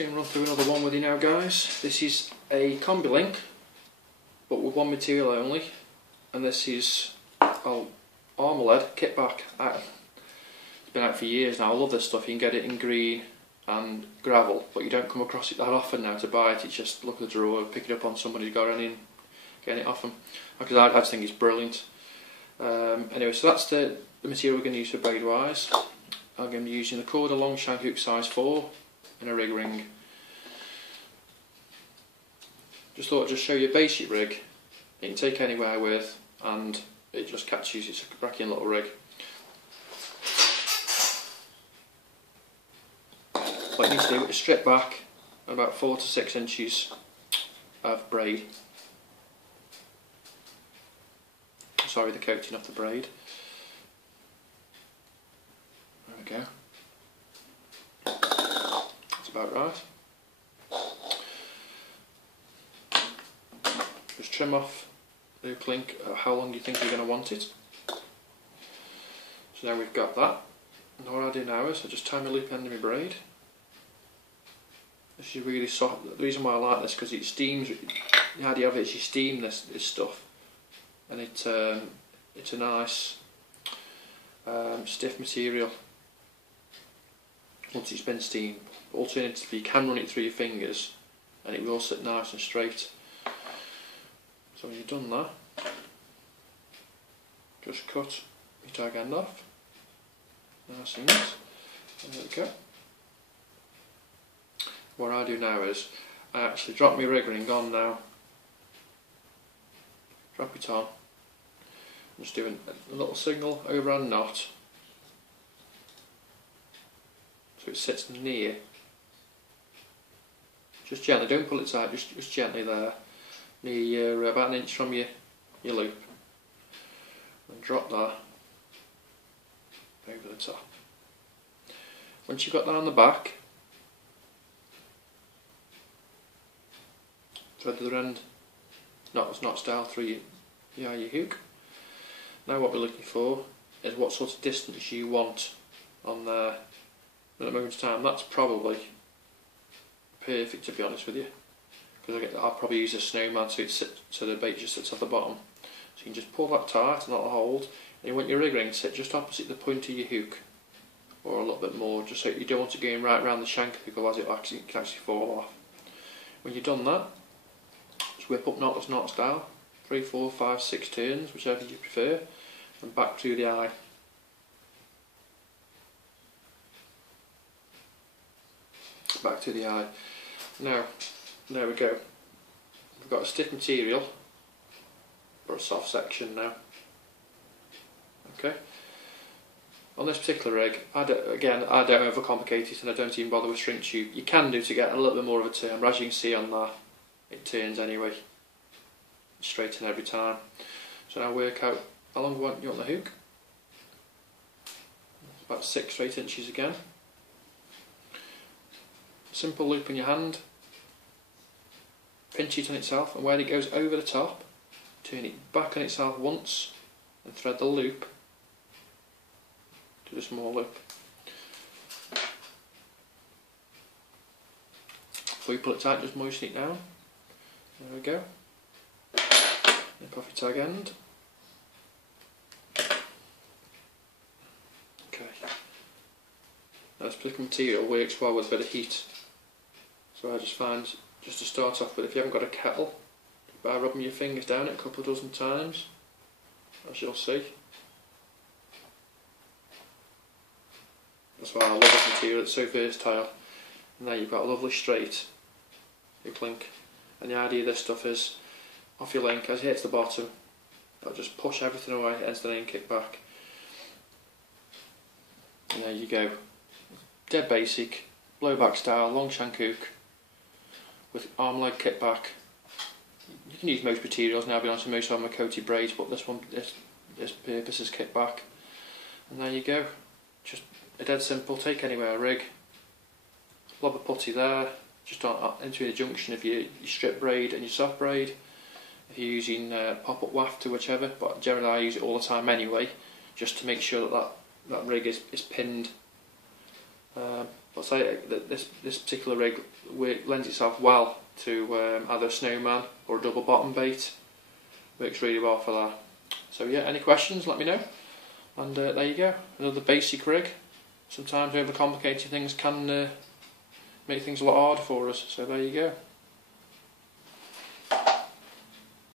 going to run through another one with you now, guys. This is a combi link, but with one material only, and this is Armor-led kit back. It's been out for years now. I love this stuff. You can get it in green and gravel, but you don't come across it that often now to buy it. It's just look at the drawer, pick it up on somebody who's got it in, getting it off them. Because I just think it's brilliant. Anyway, so that's the material we're going to use for braid wise. I'm going to be using the Corda long shank hook size 4 in a rig ring. Just thought I'd just show you a basic rig you can take anywhere with, and it just catches. It's a cracking little rig. What you need to do is strip back about 4 to 6 inches of braid. Sorry, the coating off the braid. There we go. That's about right. Just trim off the hook link how long you think you're going to want it. So now we've got that. And what I do now is I just tie my loop end of my braid. This is really soft. The reason why I like this is because it steams. The idea of it is you steam this stuff, and it's a nice stiff material once it's been steamed. Alternatively, you can run it through your fingers and it will sit nice and straight. So when you've done that, just cut your tag end off, nice and neat. There we go. What I do now is I actually drop my rig ring on now, drop it on. I'm just doing a little single overhand knot so it sits near, just gently, don't pull it tight, just gently there, near about an inch from your loop, and drop that over the top. Once you've got that on the back, thread the other end, knot style through your hook. Now what we're looking for is what sort of distance you want on there. At a moment's time, that's probably perfect, to be honest with you, because I'll probably use a snowman so the bait just sits off the bottom. So you can just pull that tight and that'll hold, and you want your rig ring to sit just opposite the point of your hook, or a little bit more, just so you don't want it going right around the shank of the hook, otherwise it can actually fall off. When you've done that, just whip up knot style, 3, 4, 5, 6 turns, whichever you prefer, and back through the eye. Back to the eye. Now, there we go. We've got a stiff material for a soft section now. Okay. On this particular rig, I don't overcomplicate it, and I don't even bother with shrink tube. You can do to get a little bit more of a turn, but as you can see on that, it turns anyway. Straighten every time. So now work out how long you want the hook. About 6 to 8 inches again. Simple loop in your hand, pinch it on itself, and when it goes over the top, turn it back on itself once and thread the loop to the small loop. Before you pull it tight, just moisten it down. There we go. Nip off your tag end. Okay. Now this particular material works well with a bit of heat. So I just find, just to start off with, if you haven't got a kettle, by rubbing your fingers down it a couple of dozen times, as you'll see. That's why I love this material, it's so versatile. And there you've got a lovely straight hook link. And the idea of this stuff is, off your link, as it hits the bottom, I'll just push everything away, ends the name kick back. And there you go. Dead basic, blowback style, long shank hook with arm leg kit back. You can use most materials now, to be honest, most of them are coated braids, but this purpose is kit back. And there you go. Just a dead simple, take anywhere rig. Lob a putty there, just into the junction of your strip braid and your soft braid. If you're using pop-up waft or whichever, but generally I use it all the time anyway, just to make sure that rig is pinned I'll say that this particular rig lends itself well to either a snowman or a double bottom bait. Works really well for that. So yeah, any questions, let me know. And there you go, another basic rig. Sometimes overcomplicated things can make things a lot harder for us, so there you go.